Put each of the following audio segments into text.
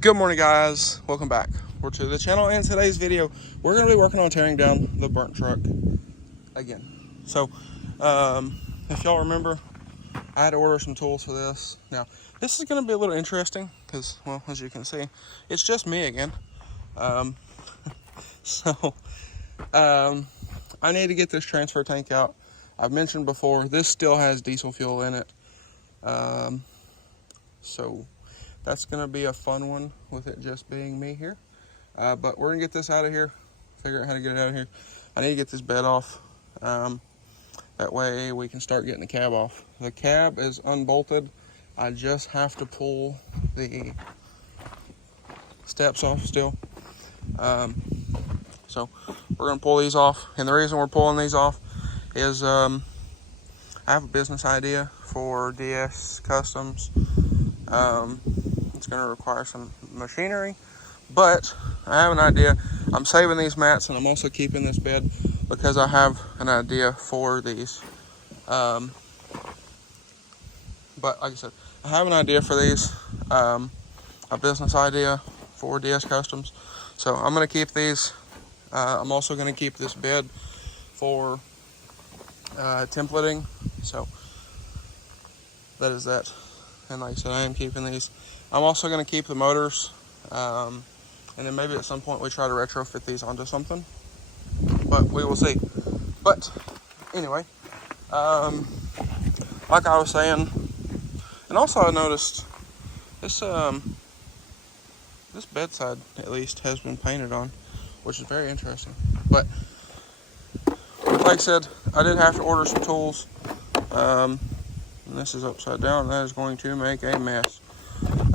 Good morning, guys. Welcome back. We're to the channel. In today's video, we're going to be working on tearing down the burnt truck again. So, if y'all remember, I had to order some tools for this. Now, this is going to be a little interesting because, well, as you can see, it's just me again. So, I need to get this transfer tank out. I've mentioned before, this still has diesel fuel in it. So that's going to be a fun one with it just being me here. But we're going to get this out of here, figure out how to get it out of here. I need to get this bed off. That way we can start getting the cab off. The cab is unbolted. I just have to pull the steps off still. So we're going to pull these off. And the reason we're pulling these off is I have a business idea for DS Customs. It's going to require some machinery, but I have an idea. I'm saving these mats, and I'm also keeping this bed because I have an idea for these. But like I said, I have an idea for these, a business idea for DS Customs. So I'm going to keep these. I'm also going to keep this bed for templating. So that is that. And like I said, I am keeping these. I'm also going to keep the motors. And then maybe at some point we try to retrofit these onto something. But we will see. But anyway, like I was saying, and also I noticed this this bedside at least has been painted on, which is very interesting. But like I said, I did have to order some tools. And this is upside down. That is going to make a mess. Is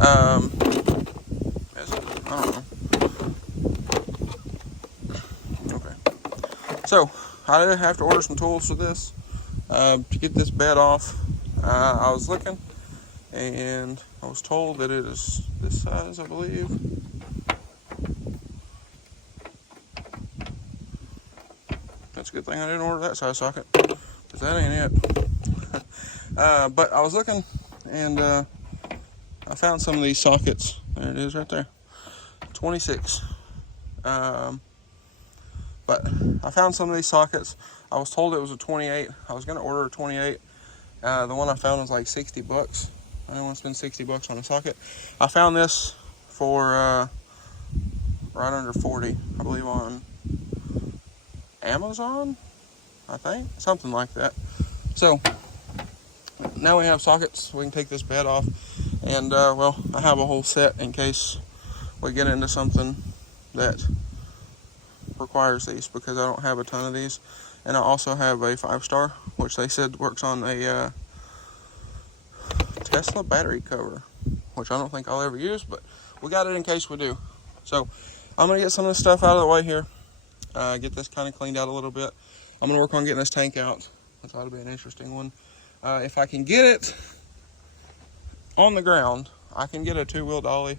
it? I don't know. Okay. So, I did have to order some tools for this to get this bed off. I was looking, and I was told that it is this size, I believe. That's a good thing I didn't order that size socket, because that ain't it. But I was looking, and I found some of these sockets. There it is right there. 26. But I found some of these sockets. I was told it was a 28. I was going to order a 28. The one I found was like 60 bucks. I didn't want to spend 60 bucks on a socket. I found this for right under 40, I believe, on Amazon, I think. Something like that. So now we have sockets. We can take this bed off. And, well, I have a whole set in case we get into something that requires these, because I don't have a ton of these. And I also have a 5-star, which they said works on a Tesla battery cover, which I don't think I'll ever use, but we got it in case we do. So I'm going to get some of this stuff out of the way here, get this kind of cleaned out a little bit. I'm going to work on getting this tank out, which ought to be an interesting one. If I can get it on the ground, I can get a 2-wheel dolly,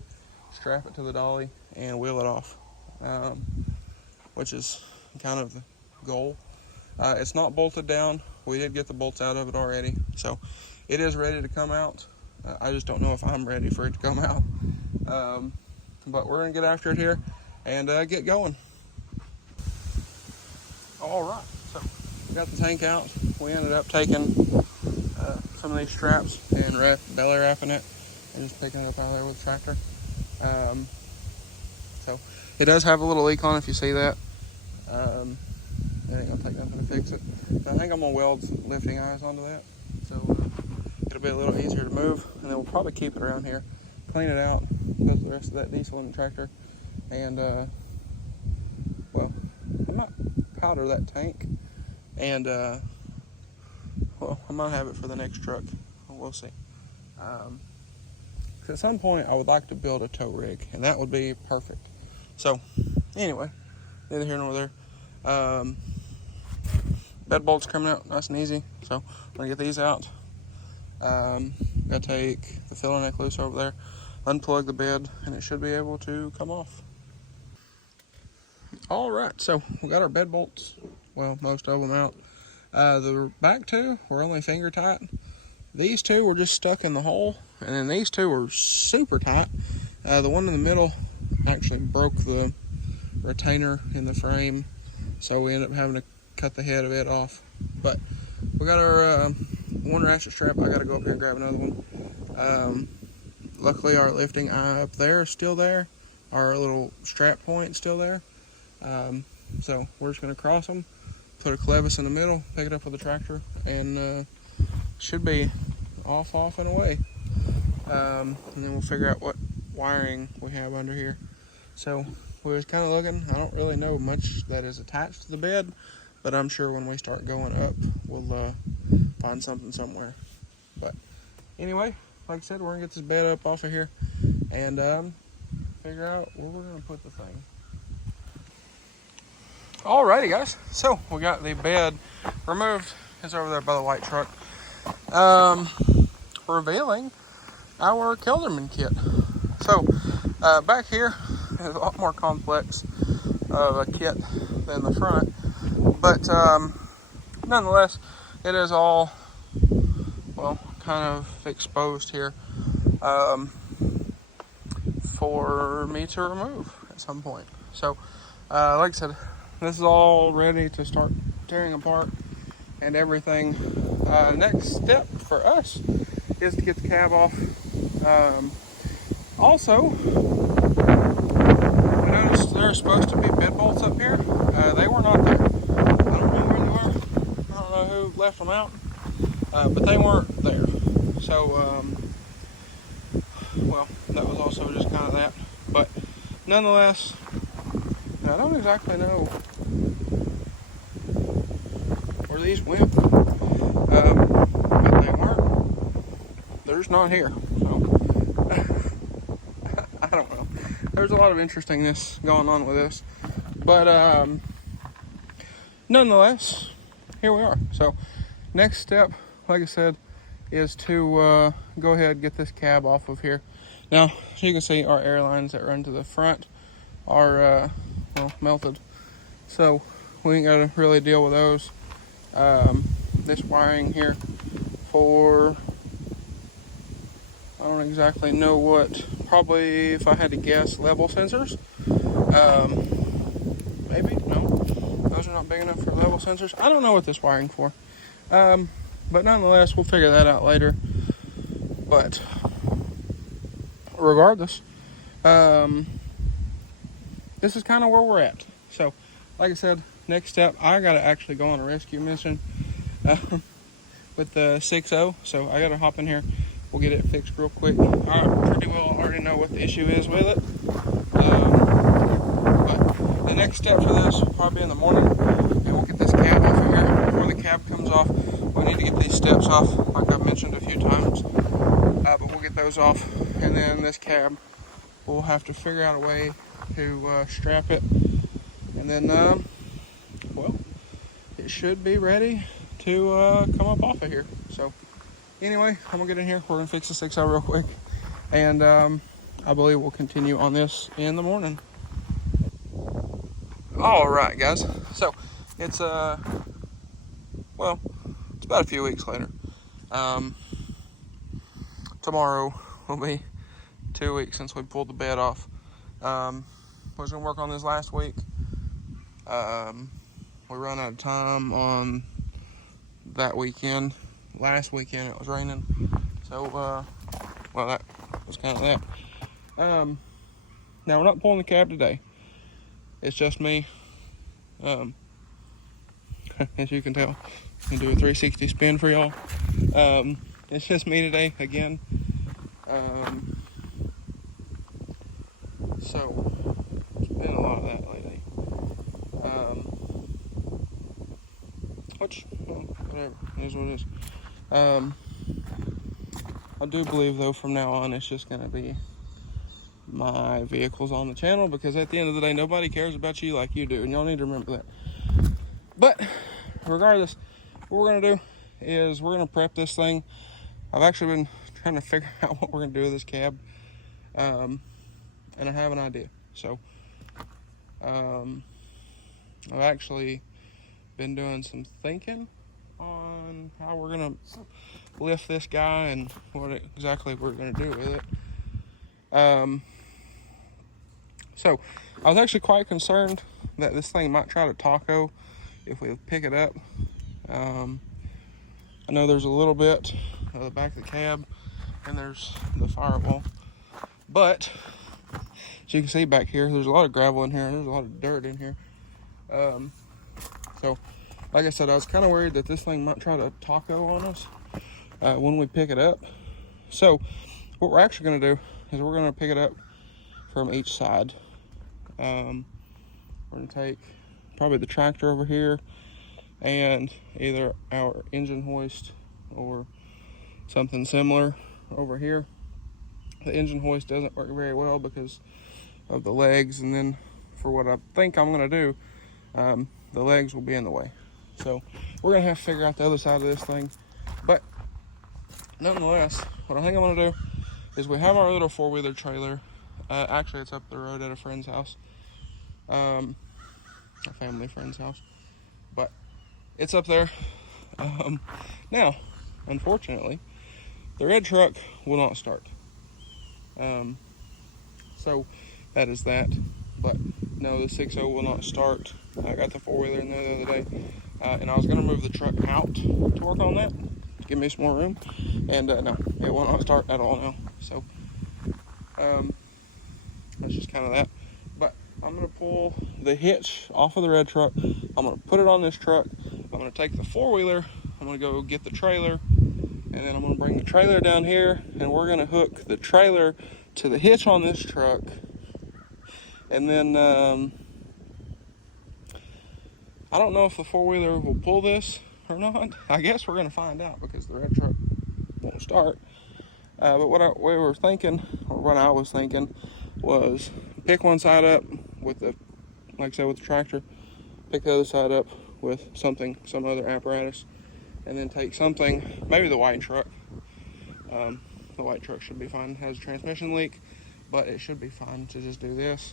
strap it to the dolly, and wheel it off, which is kind of the goal. It's not bolted down. We did get the bolts out of it already, so it is ready to come out. I just don't know if I'm ready for it to come out. But we're going to get after it here and get going. All right, so we got the tank out. We ended up taking some of these straps and belly wrapping it and just picking it up out of there with the tractor. So it does have a little leak on it, if you see that. It ain't gonna take nothing to fix it. So I think I'm gonna weld some lifting eyes onto that, so it'll be a little easier to move. And then we'll probably keep it around here, clean it out, put the rest of that diesel in the tractor, and well, I might powder that tank, and well, I might have it for the next truck. We'll see. At some point, I would like to build a tow rig, and that would be perfect. So, anyway, neither here nor there. Bed bolts coming out nice and easy, so I'm gonna get these out. Gotta take the filler neck loose over there, unplug the bed, and it should be able to come off. All right, so we got our bed bolts, well, most of them out. The back two were only finger tight. These two were just stuck in the hole, and then these two were super tight. The one in the middle actually broke the retainer in the frame, so we ended up having to cut the head of it off. But we got our one ratchet strap. I got to go up here and grab another one. Luckily, our lifting eye up there is still there. Our little strap point still there. So we're just going to cross them, put a clevis in the middle, pick it up with the tractor, and should be off and away. And then we'll figure out what wiring we have under here. So we was kind of looking. I don't really know much that is attached to the bed, but I'm sure when we start going up, we'll find something somewhere. But anyway, like I said, we're gonna get this bed up off of here and figure out where we're gonna put the thing. Alrighty, guys. So we got the bed removed. It's over there by the white truck. Revealing our Kelderman kit. So back here is a lot more complex of a kit than the front, but nonetheless, it is all, well, kind of exposed here for me to remove at some point. So like I said, this is all ready to start tearing apart and everything. Next step for us is to get the cab off. Also, I noticed there are supposed to be bed bolts up here. They were not there. I don't know where they were. I don't know who left them out, but they weren't there. So, well, that was also just kind of that. But nonetheless, I don't exactly know where these went, but they weren't. They're just not here. So I don't know. There's a lot of interestingness going on with this, but nonetheless, here we are. So next step, like I said, is to go ahead and get this cab off of here. Now, as you can see, our air lines that run to the front are well, melted, so we ain't got to really deal with those. This wiring here for, I don't exactly know what, probably, if I had to guess, level sensors. Maybe, no, those are not big enough for level sensors. I don't know what this wiring for, but nonetheless, we'll figure that out later. But regardless, this is kind of where we're at. So, like I said, next step, I gotta actually go on a rescue mission with the 6.0, so I gotta hop in here. We'll get it fixed real quick. I pretty well already know what the issue is with it. But the next step for this will probably be in the morning, and we'll get this cab off of here. Before the cab comes off, we need to get these steps off, like I've mentioned a few times. But we'll get those off, and then this cab, we'll have to figure out a way to strap it, and then, well, it should be ready to come up off of here. So anyway, I'm gonna get in here. We're gonna fix the 6.0 real quick, and I believe we'll continue on this in the morning. All right, guys. So it's well, it's about a few weeks later. Tomorrow will be 2 weeks since we pulled the bed off. I was gonna work on this last week. We ran out of time on that weekend. Last weekend it was raining, so well, that was kind of that. Now we're not pulling the cab today. It's just me. As you can tell, I do a 360 spin for y'all. It's just me today again. So it's been a lot of that lately. Which, well, whatever, it is what it is. I do believe, though, from now on, it's just going to be my vehicles on the channel, because at the end of the day, nobody cares about you like you do, and y'all need to remember that. But regardless, what we're going to do is we're going to prep this thing. I've actually been trying to figure out what we're going to do with this cab, and I have an idea. So I've actually been doing some thinking on how we're going to lift this guy and what exactly we're going to do with it. So I was actually quite concerned that this thing might try to taco if we pick it up. I know there's a little bit of the back of the cab, and there's the firewall. But as you can see back here, there's a lot of gravel in here, and there's a lot of dirt in here. So like I said, I was kind of worried that this thing might try to taco on us when we pick it up. So what we're actually going to do is we're going to pick it up from each side. We're going to take probably the tractor over here and either our engine hoist or something similar over here. The engine hoist doesn't work very well because of the legs, and then for what I think I'm going to do, the legs will be in the way. So we're going to have to figure out the other side of this thing. But nonetheless, what I think I'm going to do is we have our little four-wheeler trailer. Actually, it's up the road at a friend's house, a family friend's house, but it's up there. Now, unfortunately, the red truck will not start. So that is that. But no, the 6.0 will not start. I got the four-wheeler in there the other day, and I was going to move the truck out to work on that, to give me some more room, and no, it will not start at all now. So that's just kind of that. But I'm going to pull the hitch off of the red truck. I'm going to put it on this truck. I'm going to take the four-wheeler. I'm going to go get the trailer, and then I'm going to bring the trailer down here, and we're going to hook the trailer to the hitch on this truck. And then I don't know if the four-wheeler will pull this or not. I guess we're going to find out because the red truck won't start. But what we were thinking, or what I was thinking, was pick one side up with the, like I said, with the tractor, pick the other side up with some other apparatus, and then take something, maybe the white truck. The white truck should be fine. It has a transmission leak, but it should be fine to just do this.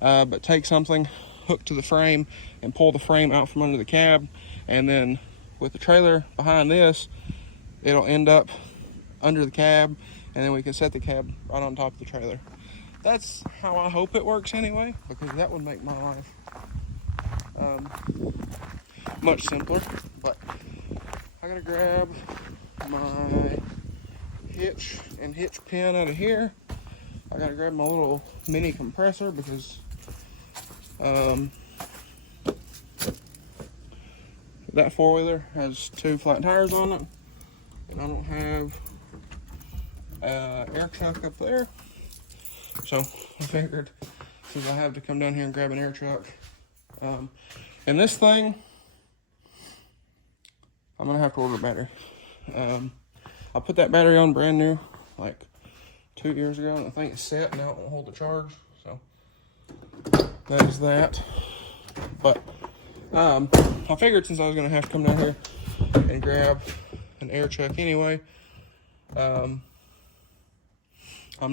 But take something, hook to the frame, and pull the frame out from under the cab, and then with the trailer behind this, it'll end up under the cab, and then we can set the cab right on top of the trailer. That's how I hope it works anyway, because that would make my life much simpler. But I gotta grab my hitch and hitch pin out of here. I gotta grab my little mini compressor because that four-wheeler has 2 flat tires on it, and I don't have air truck up there, so I figured since I have to come down here and grab an air truck, and this thing I'm gonna have to order a battery. I put that battery on brand new like 2 years ago, and I think it's set now. It won't hold the charge, so that is that. But I figured since I was gonna have to come down here and grab an air check anyway, I'm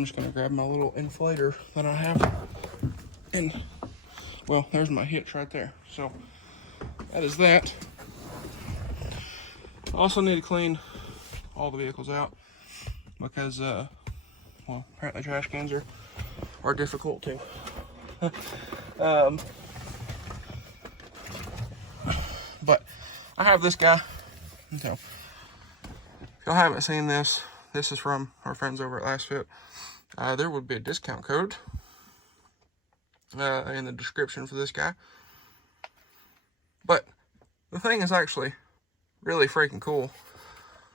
just gonna grab my little inflator that I have, and well, there's my hitch right there. So that is that. I also need to clean all the vehicles out because well, apparently trash cans are difficult too. But I have this guy. So if y'all haven't seen this, this is from our friends over at Last Fit. There would be a discount code in the description for this guy. But the thing is actually really freaking cool.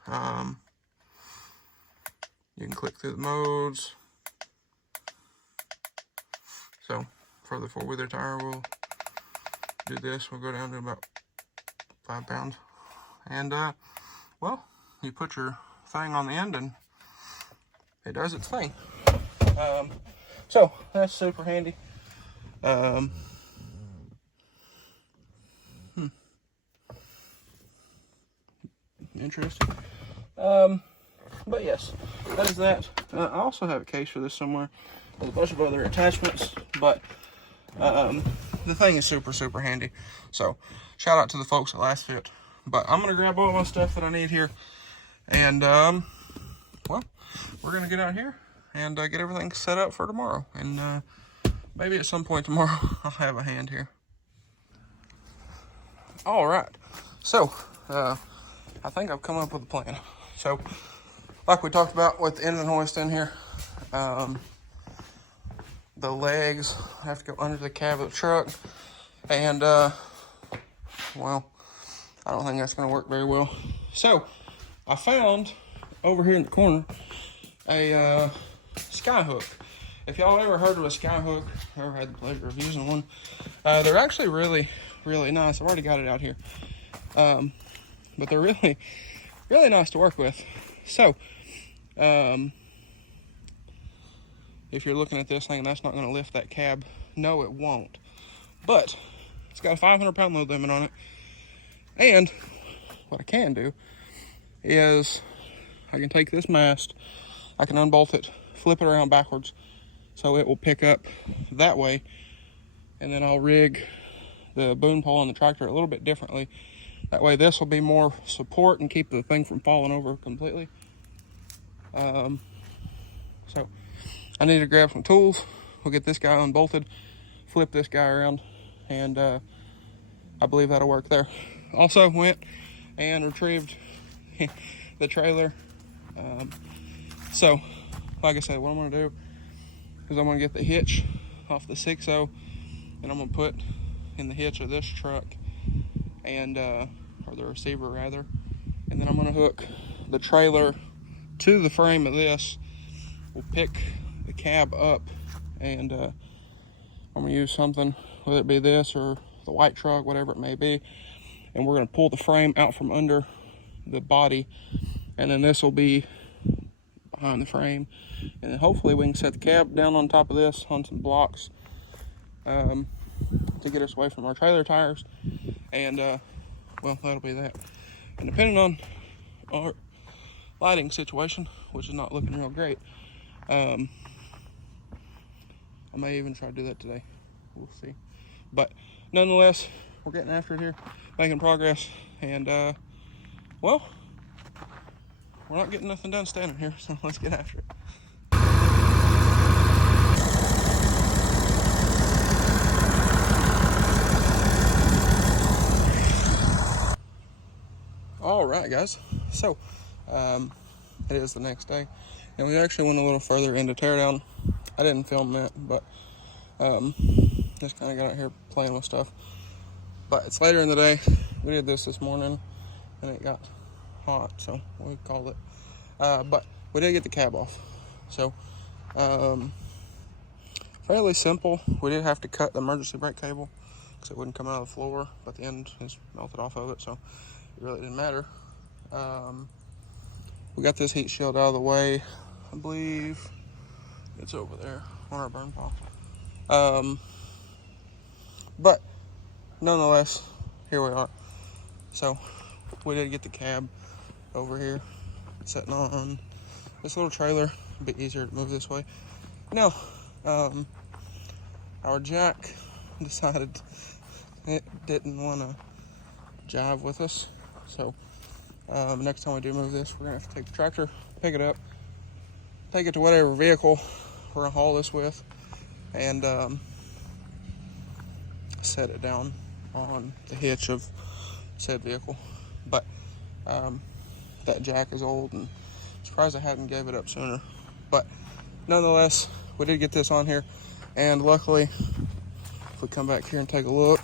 You can click through the modes. So for the four-wheeler tire, we'll do this. We'll go down to about 5 pounds. And well, you put your thing on the end and it does its thing. So that's super handy. Interesting. But yes, that is that. I also have a case for this somewhere with a bunch of other attachments, but the thing is super handy. So shout out to the folks at Last Fit. But I'm gonna grab all my stuff that I need here, and well, we're gonna get out here and get everything set up for tomorrow, and maybe at some point tomorrow I'll have a hand here. All right, so I think I've come up with a plan. So like we talked about with the engine hoist in here, the legs have to go under the cab of the truck, and well, I don't think that's going to work very well. So I found over here in the corner a sky hook. If y'all ever heard of a sky hook, or had the pleasure of using one, they're actually really nice. I've already got it out here, but they're really nice to work with. So if you're looking at this thing, that's not going to lift that cab. No, it won't. But it's got a 500-pound load limit on it. And what I can do is I can take this mast, I can unbolt it, flip it around backwards so it will pick up that way, and then I'll rig the boom pole on the tractor a little bit differently. That way this will be more support and keep the thing from falling over completely. So I need to grab some tools. We'll get this guy unbolted, flip this guy around, and I believe that'll work there. Also went and retrieved the trailer. So like I said, what I'm going to do is I'm going to get the hitch off the 6.0, and I'm going to put in the hitch of this truck, and or the receiver rather, and then I'm going to hook the trailer to the frame of this. We'll pick the cab up, and I'm going to use something, whether it be this or the white truck, whatever it may be, and we're going to pull the frame out from under the body, and then this will be behind the frame, and then hopefully we can set the cab down on top of this on some blocks to get us away from our trailer tires, and well, that'll be that. And depending on our lighting situation, which is not looking real great, I may even try to do that today. We'll see. But nonetheless, we're getting after it here, making progress, and well, we're not getting nothing done standing here, so let's get after it. All right, guys, so it is the next day, and we actually went a little further into teardown. I didn't film that, but just kind of got out here playing with stuff. But it's later in the day. We did this morning, and it got hot, so we called it. But we did get the cab off, so fairly simple. We did have to cut the emergency brake cable because it wouldn't come out of the floor, but the end is melted off of it, so it really didn't matter. We got this heat shield out of the way. I believe it's over there on our burn pile. But nonetheless, here we are. So we did get the cab over here, sitting on this little trailer. A bit easier to move this way. Now, our jack decided it didn't want to jive with us. So next time we do move this, we're gonna have to take the tractor, pick it up, take it to whatever vehicle we're gonna haul this with, and set it down on the hitch of said vehicle. But that jack is old, and I'm surprised I hadn't gave it up sooner. But nonetheless, we did get this on here, and luckily, if we come back here and take a look,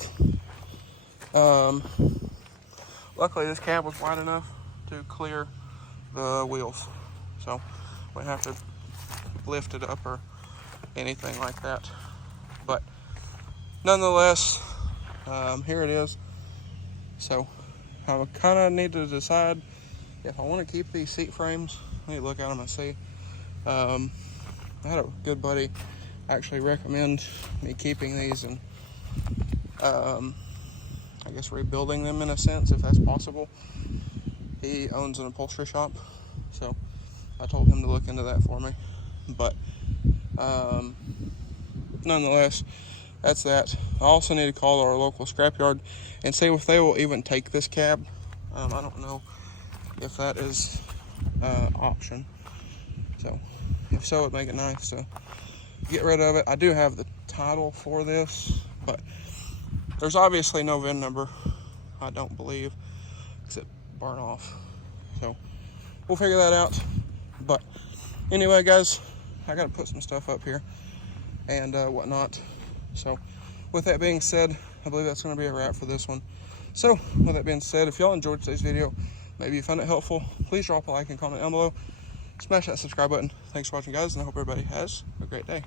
luckily this cab was wide enough to clear the wheels, so we have to lift it up or anything like that. But nonetheless, here it is. So I kind of need to decide if I want to keep these seat frames. Let me look at them and see. I had a good buddy actually recommend me keeping these and I guess rebuilding them in a sense, if that's possible. He owns an upholstery shop, so I told him to look into that for me. But nonetheless, that's that. I also need to call our local scrapyard and see if they will even take this cab. I don't know if that is an option. So if so, it'd make it nice to get rid of it. I do have the title for this, but there's obviously no VIN number, I don't believe, except burn off. So we'll figure that out. But anyway, guys, I gotta put some stuff up here and whatnot. So with that being said, I believe that's gonna be a wrap for this one. So with that being said, if y'all enjoyed today's video, maybe you found it helpful, please drop a like and comment down below. Smash that subscribe button. Thanks for watching, guys, and I hope everybody has a great day.